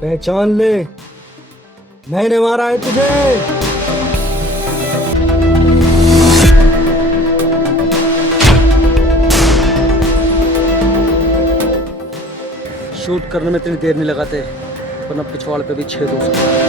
पहचान ले, मैंने मारा है तुझे। शूट करने में इतनी देर नहीं लगाते, वरना पिछवाड़ पे भी छेद हो सकता है।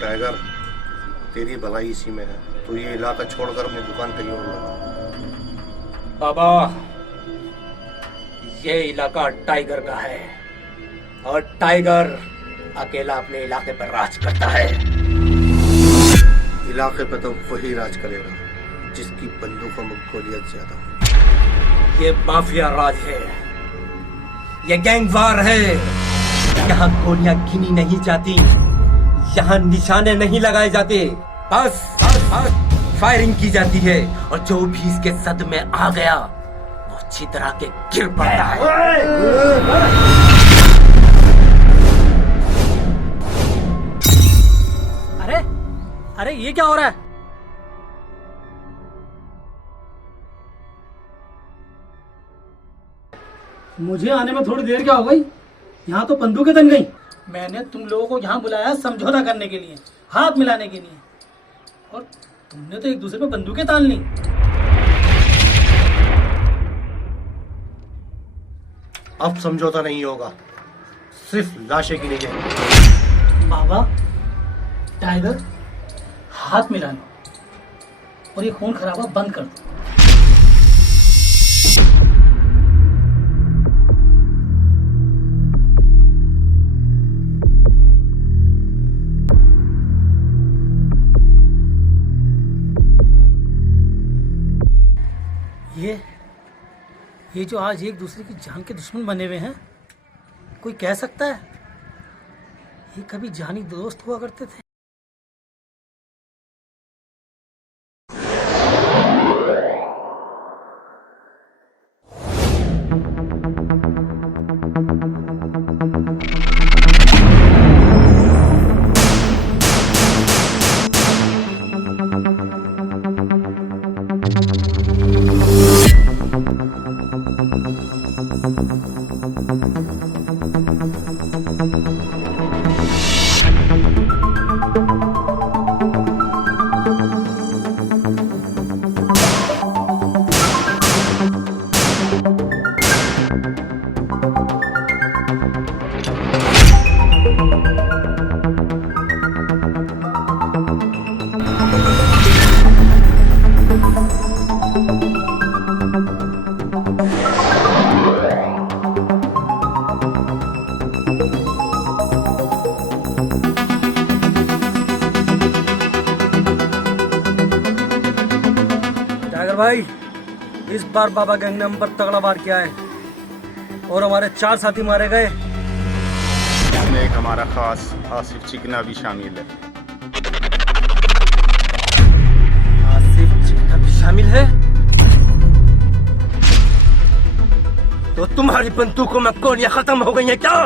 टाइगर, तेरी भलाई इसी में है। तो ये इलाका छोड़कर अपनी दुकान कहीं और लगा। बाबा, ये इलाका टाइगर का है और टाइगर अकेला अपने इलाके पर राज करता है। इलाके पे तो वही राज करेगा जिसकी बंदूकों में गोलियां ज्यादा हो। ये माफिया राज है, ये गैंग वार है। यहाँ गोलियां गिनी नहीं जाती, यहाँ निशाने नहीं लगाए जाते, बस फायरिंग की जाती है और जो भी इसके सद में आ गया वो छितरा के गिर पड़ता है। अरे अरे, ये क्या हो रहा है? मुझे आने में थोड़ी देर क्या हो गई? यहाँ तो बंदूकें तन गई। मैंने तुम लोगों को यहाँ बुलाया समझौता करने के लिए, हाथ मिलाने के लिए, और तुमने तो एक दूसरे पे बंदूकें तान ली। अब समझौता नहीं होगा, सिर्फ लाशें गिनी जाएंगी। बाबा, टाइगर, हाथ मिला लो और ये खून खराबा बंद कर दो। ये जो आज एक दूसरे की जान के दुश्मन बने हुए हैं, कोई कह सकता है ये कभी जानी दोस्त हुआ करते थे? भाई, इस बार बाबा गैंग ने हम पर तगड़ा वार किया है और हमारे 4 साथी मारे गए। इसमें एक हमारा खास आसिफ चिकना भी शामिल है। आसिफ चिकना भी शामिल है? तो तुम्हारी बंदूकों में गोलियां खत्म हो गई हैं क्या?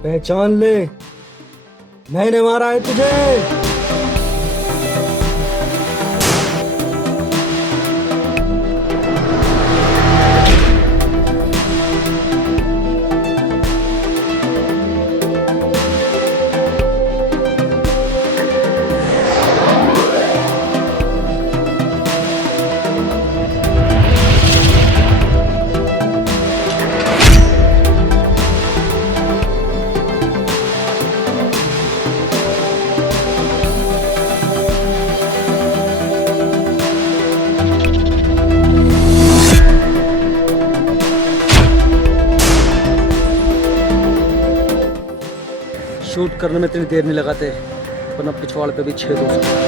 पहचान ले, मैंने मारा है तुझे। शूट करने में इतनी देर नहीं लगाते, वरना पिछवाड़ पे भी छेद हो सकता है।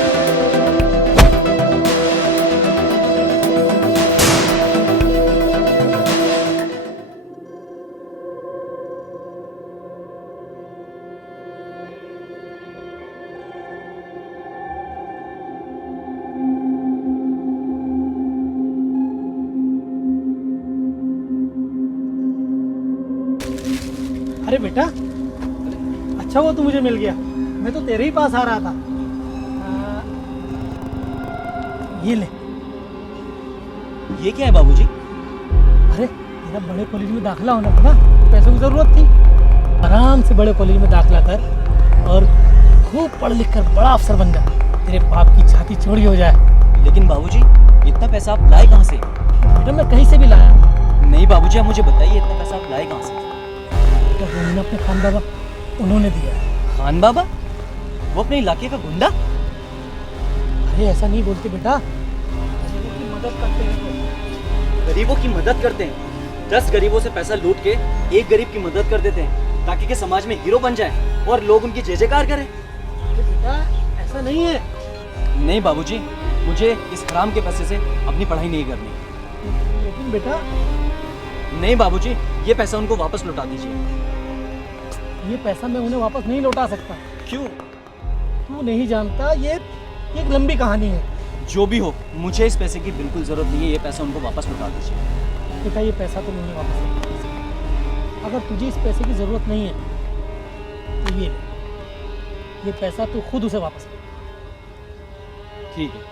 अरे बेटा, अच्छा वो तू मुझे मिल गया, मैं तो तेरे ही पास आ रहा था। ये ले। ये क्या है बाबूजी? अरे तेरा बड़े कॉलेज में दाखिला होना था ना, पैसों की जरूरत थी। आराम से बड़े कॉलेज में दाखिला कर और खूब पढ़ लिख कर बड़ा अफसर बन जा, तेरे बाप की छाती चौड़ी हो जाए। लेकिन बाबूजी, इतना पैसा आप लाए कहाँ से? बेटा मैं कहीं से भी लाया। नहीं बाबूजी, आप मुझे बताइए, इतना पैसा आप लाए कहाँ से? तो उन्होंने अपने खान बाबा उन्होंने दिया है। खान बाबा? वो अपने इलाके का गुंडा? अरे ऐसा नहीं बोलते बेटा, गरीबों की मदद करते हैं वो। गरीबों की मदद करते हैं? 10 गरीबों से पैसा लूट के एक गरीब की मदद कर देते हैं ताकि के समाज में हीरो बन जाए और लोग उनकी जय जयकार करें। अरे बेटा ऐसा नहीं है। नहीं बाबूजी, मुझे इस हराम के पैसे से अपनी पढ़ाई नहीं करनी। लेकिन बेटा नहीं बाबूजी, ये पैसा उनको वापस लौटा दीजिए। ये पैसा मैं उन्हें वापस नहीं लौटा सकता। क्यों? तू नहीं जानता, ये एक लंबी कहानी है। जो भी हो, मुझे इस पैसे की बिल्कुल जरूरत नहीं है। ये पैसा उनको वापस लौटा दीजिए। बेटा ये पैसा तो मुझे वापस नहीं लौटा सकता। अगर तुझे इस पैसे की जरूरत नहीं है तो ये ले, ये पैसा तू खुद उसे वापस ले। ठीक है।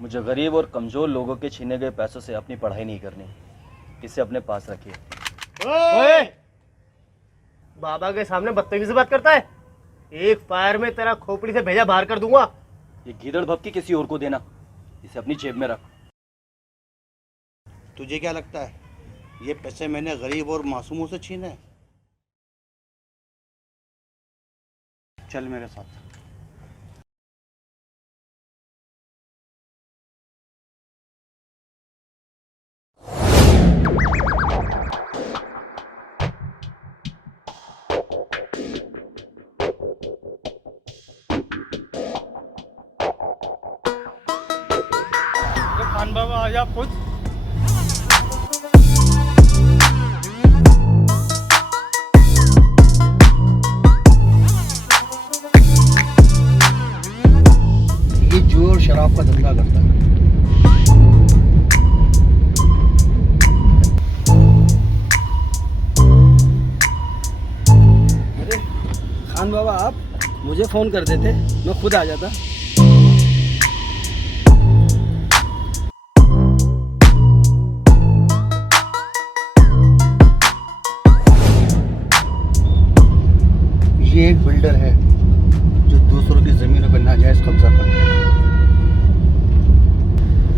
मुझे गरीब और कमजोर लोगों के छीने गए पैसों से अपनी पढ़ाई नहीं करनी। इसे अपने पास रखिए। ओए! बाबा के सामने बदतमीजी से बात करता है। एक फायर में तेरा खोपड़ी से भेजा बाहर कर दूंगा। ये गीदड़ भपकी किसी और को देना, इसे अपनी जेब में रख। तुझे क्या लगता है ये पैसे मैंने गरीब और मासूमों से छीने हैं? चल मेरे साथ। खान बाबा आज आप खुद ये जुए और शराब का धंधा करता है। अरे खान बाबा, आप मुझे फ़ोन कर देते, मैं खुद आ जाता। ये एक बिल्डर है जो दूसरों की ज़मीनों पर नाजायज़ कब्जा करता है।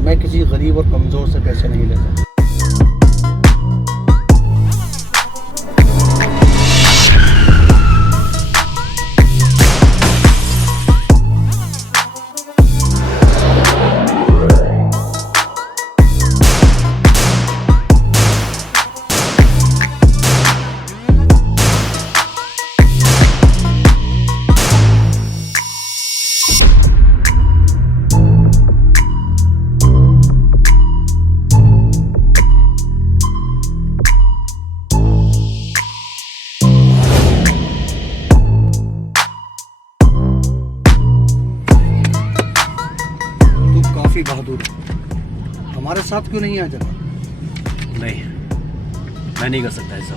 मैं किसी गरीब और कमज़ोर से पैसे नहीं लेता। काफी बहादुर है, हमारे साथ क्यों नहीं आ जाता? नहीं, मैं नहीं कर सकता ऐसा।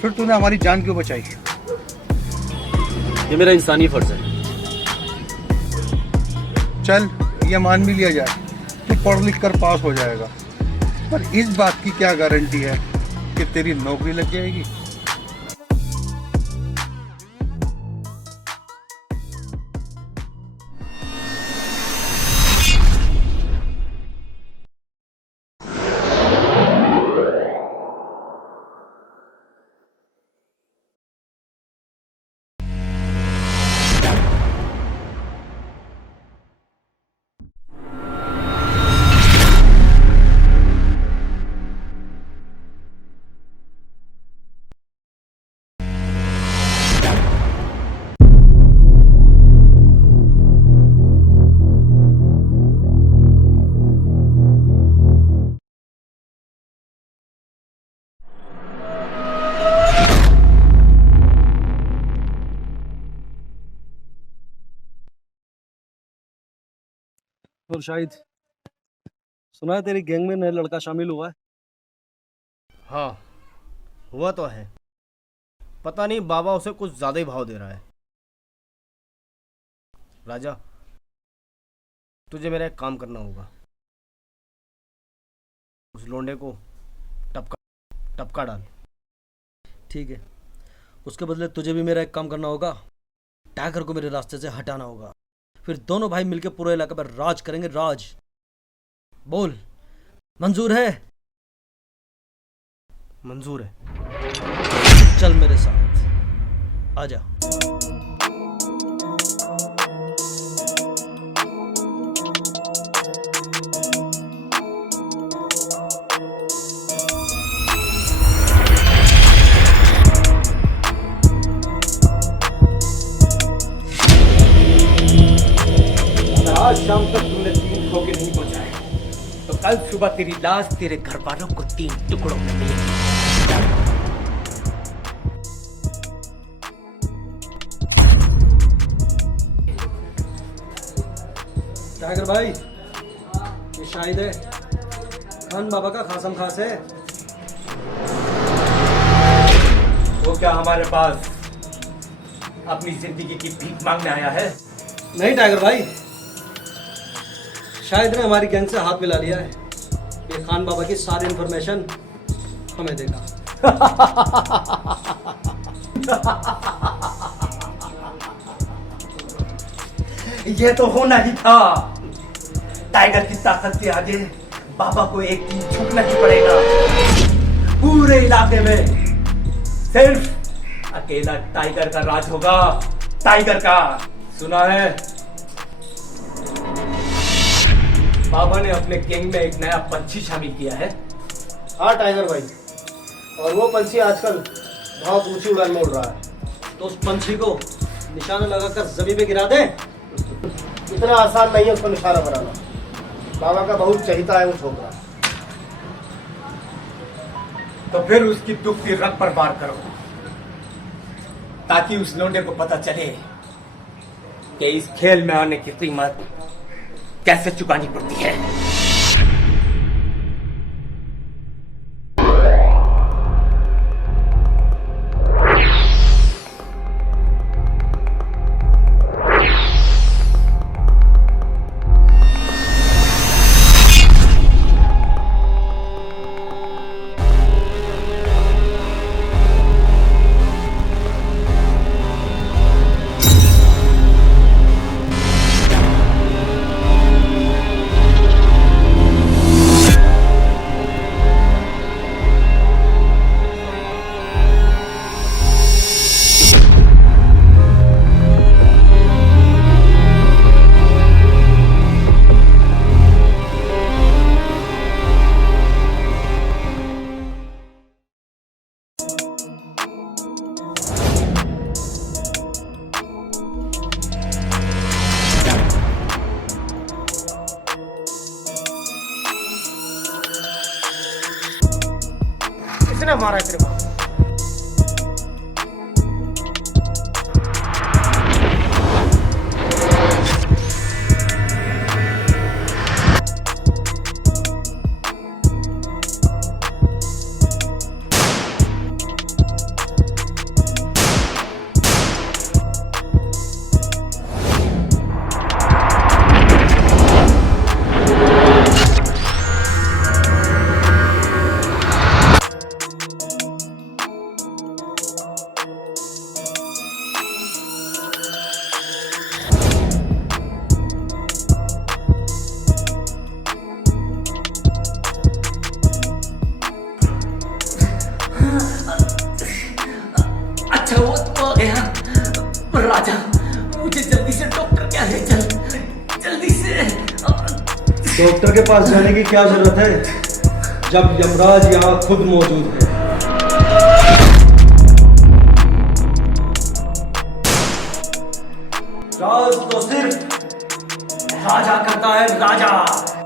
फिर तूने हमारी जान क्यों बचाई? ये मेरा इंसानी फर्ज है। चल ये मान भी लिया जाए कि पढ़ लिख कर पास हो जाएगा, पर इस बात की क्या गारंटी है कि तेरी नौकरी लग जाएगी? और शाहिद, सुना है तेरी गैंग में नया लड़का शामिल हुआ है? हाँ, हुआ तो है। पता नहीं बाबा उसे कुछ ज्यादा ही भाव दे रहा है। राजा, तुझे मेरा एक काम करना होगा। उस लोंडे को टपका डाल। ठीक है, उसके बदले तुझे भी मेरा एक काम करना होगा। टाइगर को मेरे रास्ते से हटाना होगा, फिर दोनों भाई मिलकर पूरे इलाके पर राज करेंगे। राज, बोल, मंजूर है? मंजूर है। चल मेरे साथ, आजा। आज शाम तक तुमने 3 ठोके नहीं पहुंचाए तो कल सुबह तेरी लाश तेरे घर वालों को 3 टुकड़ों में मिलेगी। टाइगर भाई, ये शाहिद है, खान बाबा का खासम खास है। वो क्या हमारे पास अपनी जिंदगी की भीख मांगने आया है? नहीं टाइगर भाई, शाहिद ने हमारी गैंग से हाथ मिला लिया है। ये खान बाबा की सारी इंफॉर्मेशन हमें देगा। ये तो होना ही था। टाइगर की ताकत के आगे बाबा को एक दिन झुकना ही पड़ेगा। पूरे इलाके में सिर्फ अकेला टाइगर का राज होगा। टाइगर का। सुना है बाबा ने अपने गैंग में एक नया पंछी शामिल किया है। हाँ टाइगर भाई, और वो पंछी आजकल बहुत ऊंची उड़ान में उड़ रहा है। तो उस पंछी को निशाना लगाकर जमीन पे गिरा दे। इतना आसान नहीं है उसको निशाना बनाना। बाबा का बहुत चहिता है वो छोकरा। तो फिर उसकी दुखती रग पर वार करो, ताकि उस लौंडे को पता चले कि इस खेल में आने की कीमत कैसे चुकानी पड़ती है। किसने मारा है तेरे को? अच्छा वो तो आ गया। राजा, मुझे जल्दी से डॉक्टर क्या ले चल, जल्दी से। डॉक्टर के पास जाने की क्या जरूरत है जब यमराज यहाँ खुद मौजूद है। राज तो सिर्फ राजा करता है, राजा।